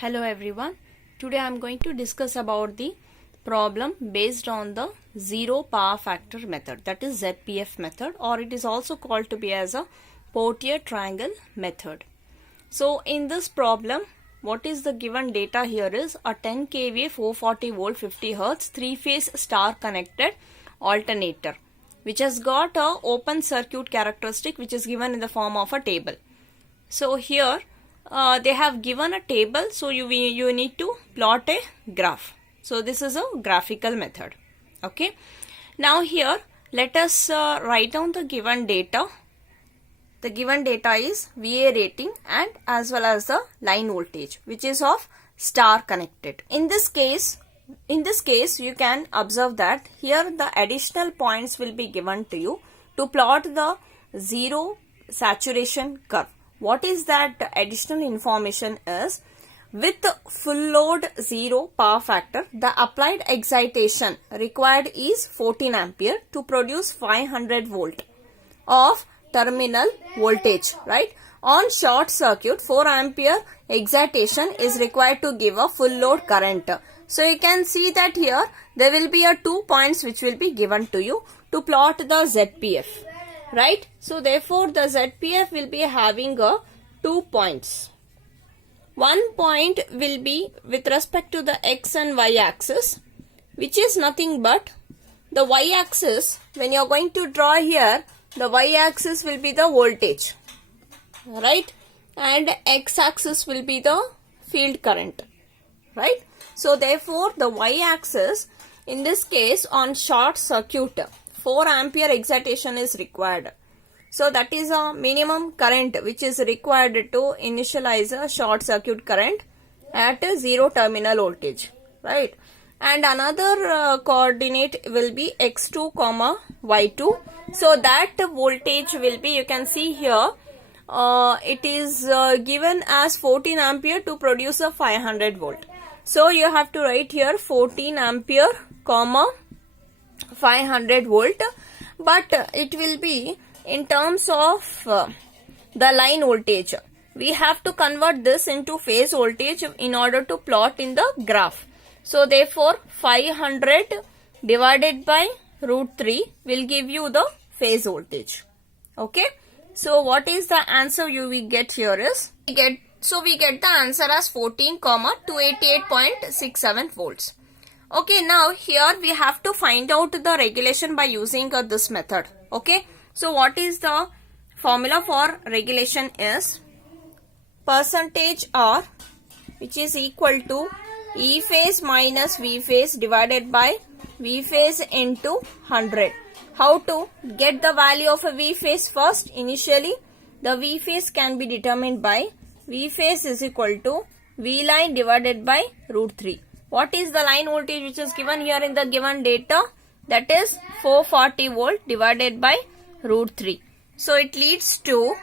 Hello everyone. Today I am going to discuss about the problem based on the zero power factor method, that is ZPF method, or it is also called to be as a Portier triangle method. So in this problem, what is the given data here is a 10 kVA 440 volt 50 Hz 3-phase star connected alternator which has got a open circuit characteristic which is given in the form of a table. So here they have given a table, so you need to plot a graph. So this is a graphical method. Okay. Now here let us write down the given data. The given data is VA rating and as well as the line voltage which is of star connected. In this case you can observe that here the additional points will be given to you to plot the zero saturation curve. What is that additional information is, with full load zero power factor, the applied excitation required is 14 ampere to produce 500 volt of terminal voltage, right? On short circuit, 4 ampere excitation is required to give a full load current. So you can see that here there will be a 2 points which will be given to you to plot the ZPF. Right? So therefore the ZPF will be having a 2 points. 1 point will be with respect to the X and Y axis, which is nothing but the Y axis. When you are going to draw here, the Y axis will be the voltage, right? And X axis will be the field current, right? So therefore the Y axis, in this case on short circuit, 4 ampere excitation is required. So that is a minimum current which is required to initialize a short circuit current at a zero terminal voltage, right? And another coordinate will be x2 comma y2. So that voltage will be, you can see here, it is given as 14 ampere to produce a 500 volt. So you have to write here 14 ampere comma 500 volt, but it will be in terms of the line voltage. We have to convert this into phase voltage in order to plot in the graph. So therefore 500 divided by root 3 will give you the phase voltage. Okay. So what is the answer you will get here is, we get the answer as 14,288.67 volts. Okay, now here we have to find out the regulation by using this method. Okay, so what is the formula for regulation is percentage R, which is equal to E phase minus V phase divided by V phase into 100. How to get the value of a V phase first? Initially, the V phase can be determined by V phase is equal to V line divided by root 3. What is the line voltage which is given here in the given data? That is 440 volt divided by root 3. So it leads to,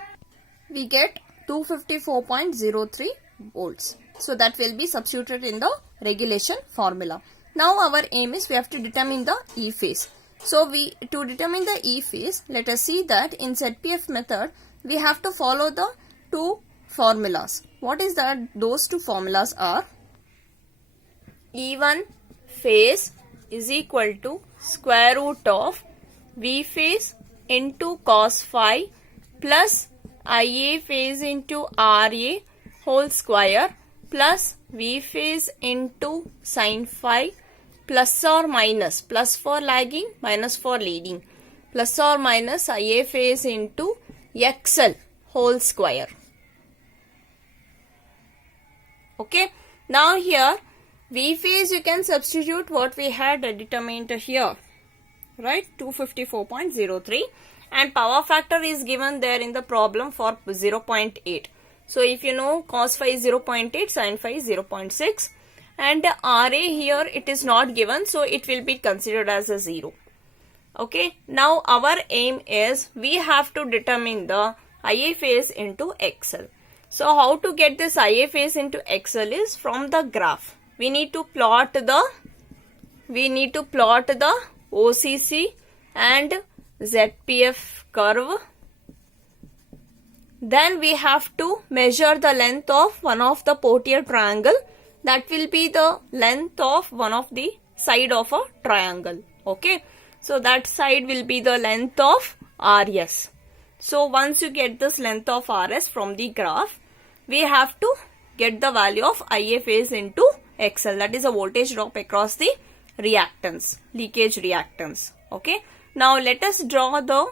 we get 254.03 volts. So that will be substituted in the regulation formula. Now our aim is we have to determine the E phase. So to determine the E phase, let us see that in ZPF method, we have to follow the two formulas. What is that? Those two formulas are E1 phase is equal to square root of V phase into cos phi plus IA phase into RA whole square plus V phase into sin phi plus or minus, plus for lagging, minus for leading, plus or minus IA phase into XL whole square. Okay. Now here V phase you can substitute what we had determined here, right? 254.03, and power factor is given there in the problem for 0.8. So if you know cos phi is 0.8, sin phi is 0.6, and RA here it is not given, so it will be considered as a 0. Okay. Now our aim is we have to determine the IA phase into XL. So how to get this IA phase into XL is from the graph. We need to plot the OCC and ZPF curve. Then we have to measure the length of one of the Portier triangle. That will be the length of one of the side of a triangle. Okay. So that side will be the length of RS. So once you get this length of RS from the graph, we have to get the value of IA phase into XL. That is a voltage drop across the reactance, leakage reactance. Okay. Now let us draw the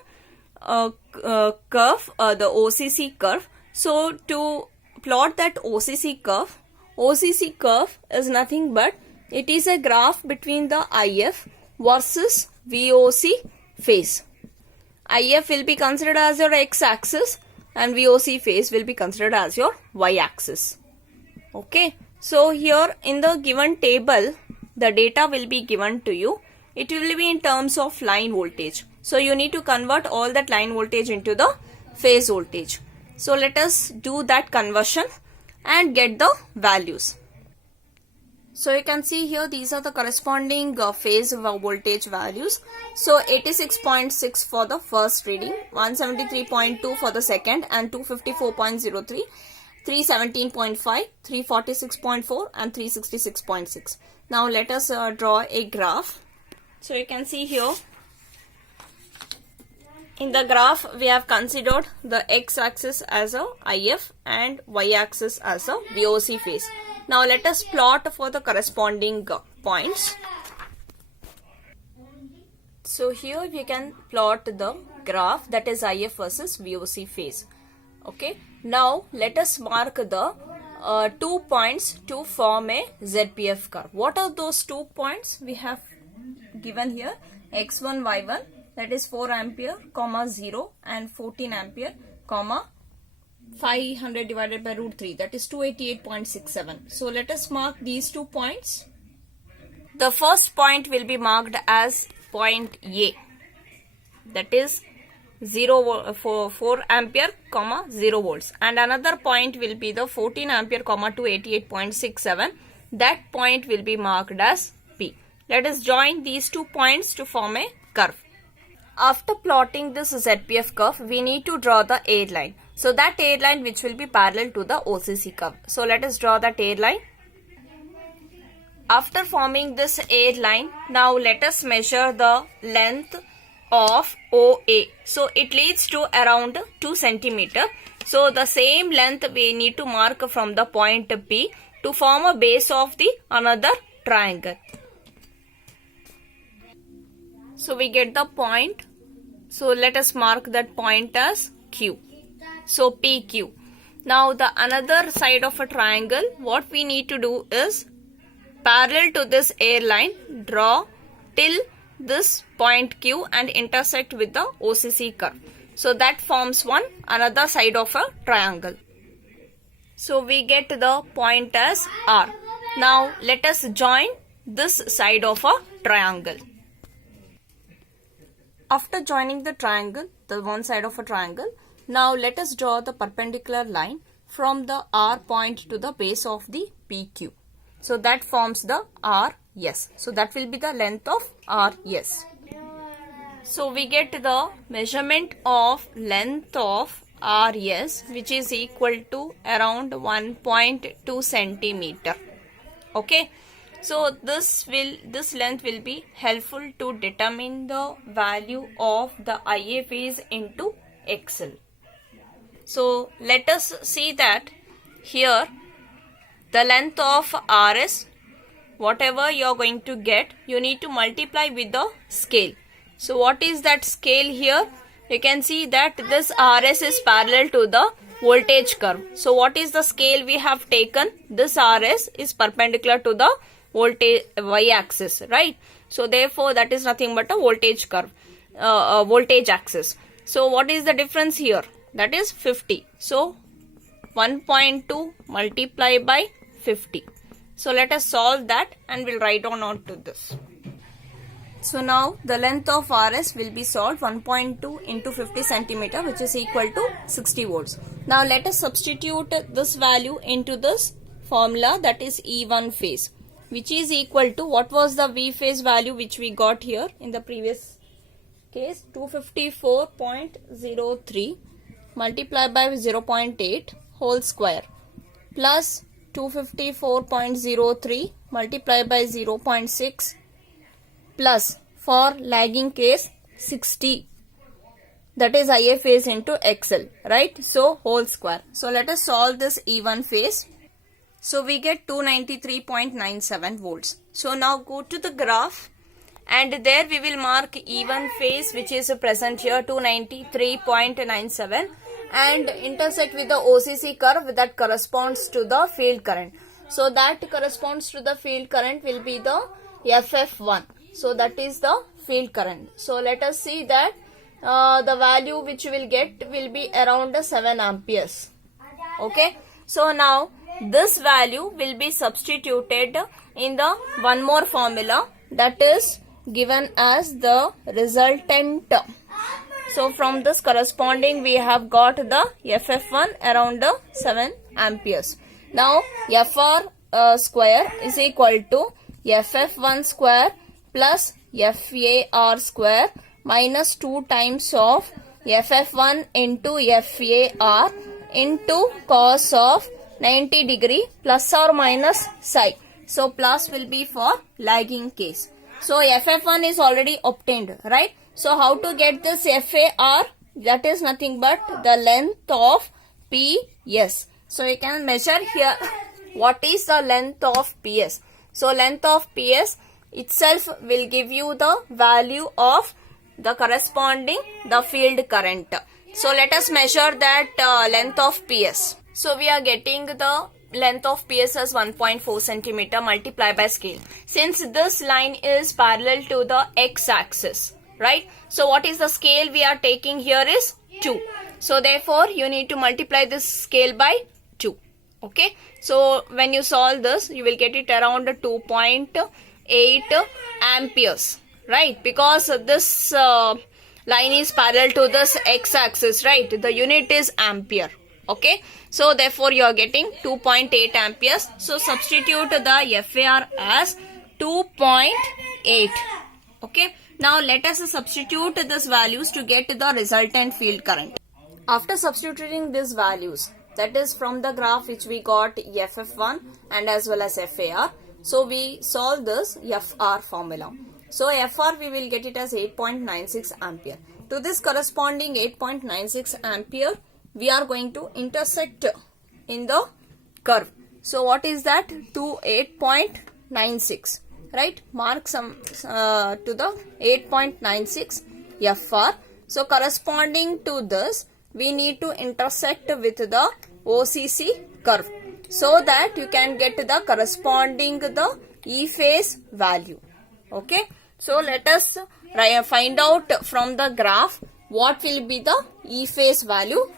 curve, the OCC curve. So to plot that OCC curve is nothing but it is a graph between the IF versus VOC phase. IF will be considered as your x-axis and VOC phase will be considered as your y-axis. Okay. So here in the given table, the data will be given to you. It will be in terms of line voltage. So you need to convert all that line voltage into the phase voltage. So let us do that conversion and get the values. So you can see here these are the corresponding phase voltage values. So 86.6 for the first reading, 173.2 for the second, and 254.03, 317.5, 346.4 and 366.6. Now let us draw a graph. So you can see here in the graph we have considered the x-axis as a IF and y-axis as a VOC phase. Now let us plot for the corresponding points. So here we can plot the graph, that is IF versus VOC phase. Okay. Now let us mark the 2 points to form a ZPF curve. What are those 2 points? We have given here x1, y1, that is 4 ampere, 0 and 14 ampere, 500 divided by root 3, that is 288.67. So let us mark these 2 points. The first point will be marked as point A, that is 4 ampere, 0 volts, and another point will be the 14 ampere, 288.67. That point will be marked as P. Let us join these 2 points to form a curve. After plotting this ZPF curve, we need to draw the air line. So that air line which will be parallel to the OCC curve. So let us draw that air line. After forming this air line, now let us measure the length of OA. So it leads to around 2 centimeter. So the same length we need to mark from the point P to form a base of the another triangle. So we get the point. So let us mark that point as Q. So PQ. Now the another side of a triangle, what we need to do is parallel to this air line, draw till this point Q and intersect with the OCC curve. So that forms another side of a triangle. So we get the point as R. Now let us join this side of a triangle. After joining the triangle, the one side of a triangle, now let us draw the perpendicular line from the R point to the base of the PQ. So that forms the RS. So that will be the length of RS. So we get the measurement of length of RS, which is equal to around 1.2 centimeter. Okay. So this length will be helpful to determine the value of the IA phase into XL. So let us see that here the length of RS, whatever you are going to get, you need to multiply with the scale. So what is that scale here? You can see that this RS is parallel to the voltage curve. So what is the scale we have taken? This RS is perpendicular to the voltage y-axis, right? So therefore that is nothing but a voltage curve, voltage axis. So what is the difference here? That is 50. So 1.2 multiplied by 50. So let us solve that and we'll write on to this. So now the length of RS will be solved, 1.2 into 50 centimeter, which is equal to 60 volts. Now let us substitute this value into this formula, that is E1 phase, which is equal to, what was the V phase value which we got here in the previous case, 254.03 multiplied by 0.8 whole square plus 254.03 multiplied by 0.6 plus for lagging case 60, that is IA phase into XL, right? So whole square. So let us solve this E1 phase. So we get 293.97 volts. So now go to the graph and there we will mark E1 phase which is present here 293.97 and intersect with the OCC curve that corresponds to the field current. So that corresponds to the field current will be the FF1. So that is the field current. So let us see that the value which you will get will be around 7 amperes. Okay. So now this value will be substituted in the one more formula that is given as the resultant. So from this corresponding we have got the FF1 around 7 amperes. Now FR square is equal to FF1 square plus FAR square minus 2 times of FF1 into FAR into cos of 90 degree plus or minus psi. So plus will be for lagging case. So FF1 is already obtained, right? So how to get this FAR? That is nothing but the length of PS. So you can measure here what is the length of PS. So length of PS itself will give you the value of the corresponding the field current. So let us measure that length of PS. So we are getting the length of PS as 1.4 centimeter multiplied by scale. Since this line is parallel to the x-axis, right? So what is the scale we are taking here is 2. So therefore you need to multiply this scale by 2. Okay. So when you solve this, you will get it around 2.8 amperes, right? Because this line is parallel to this x-axis, right? The unit is ampere. Okay. So therefore you are getting 2.8 amperes. So substitute the FAR as 2.8. Okay. Now let us substitute these values to get the resultant field current. After substituting these values, that is from the graph which we got FF1 and as well as FAR. So we solve this FR formula. So FR we will get it as 8.96 ampere. To this corresponding 8.96 ampere, we are going to intersect in the curve. So what is that? To 8.96, right? Mark some to the 8.96 FR. So corresponding to this, we need to intersect with the OCC curve so that you can get the corresponding the E phase value. Okay. So let us find out from the graph what will be the E phase value.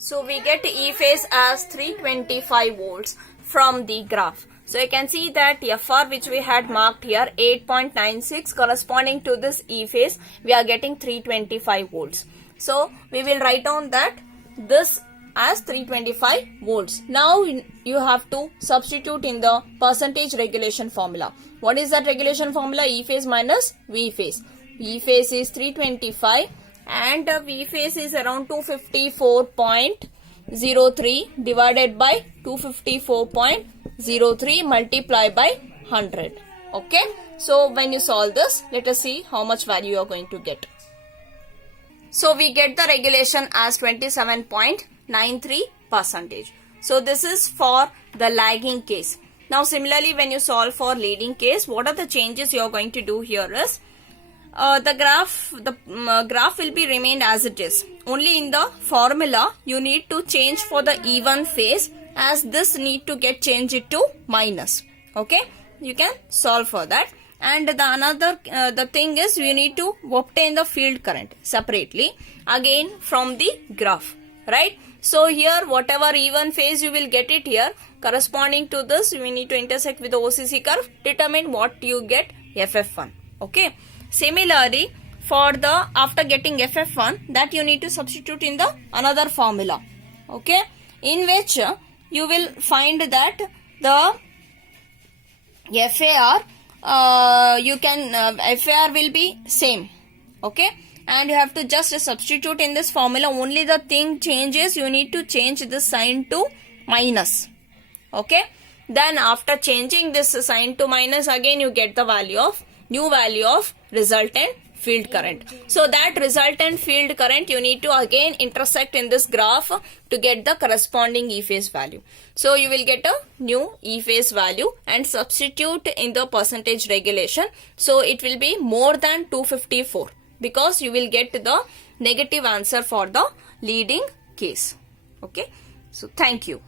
So we get E phase as 325 volts from the graph. So you can see that FR which we had marked here 8.96 corresponding to this E phase, we are getting 325 volts. So we will write down that this as 325 volts. Now you have to substitute in the percentage regulation formula. What is that regulation formula? E phase minus V phase. E phase is 325 and V phase is around 254.03 divided by 254.03 multiplied by 100. Okay. So when you solve this, let us see how much value you are going to get. So we get the regulation as 27.93%. So this is for the lagging case. Now similarly when you solve for leading case, what are the changes you are going to do here is the graph will be remained as it is. Only in the formula you need to change for the E1 phase, as this need to get changed to minus. Okay, you can solve for that. And the another the thing is you need to obtain the field current separately again from the graph, right? So here whatever E1 phase you will get it here, corresponding to this we need to intersect with the OCC curve, determine what you get FF1. Okay. Similarly, for the after getting FF1, that you need to substitute in the another formula. Okay. In which you will find that the FAR FAR will be same. Okay. and you have to just substitute in this formula. Only the thing changes, you need to change the sign to minus. Okay, then after changing this sign to minus, again you get the new value of resultant field current. So that resultant field current you need to again intersect in this graph to get the corresponding E phase value. So you will get a new E phase value and substitute in the percentage regulation. So it will be more than 254 because you will get the negative answer for the leading case. Okay, so thank you.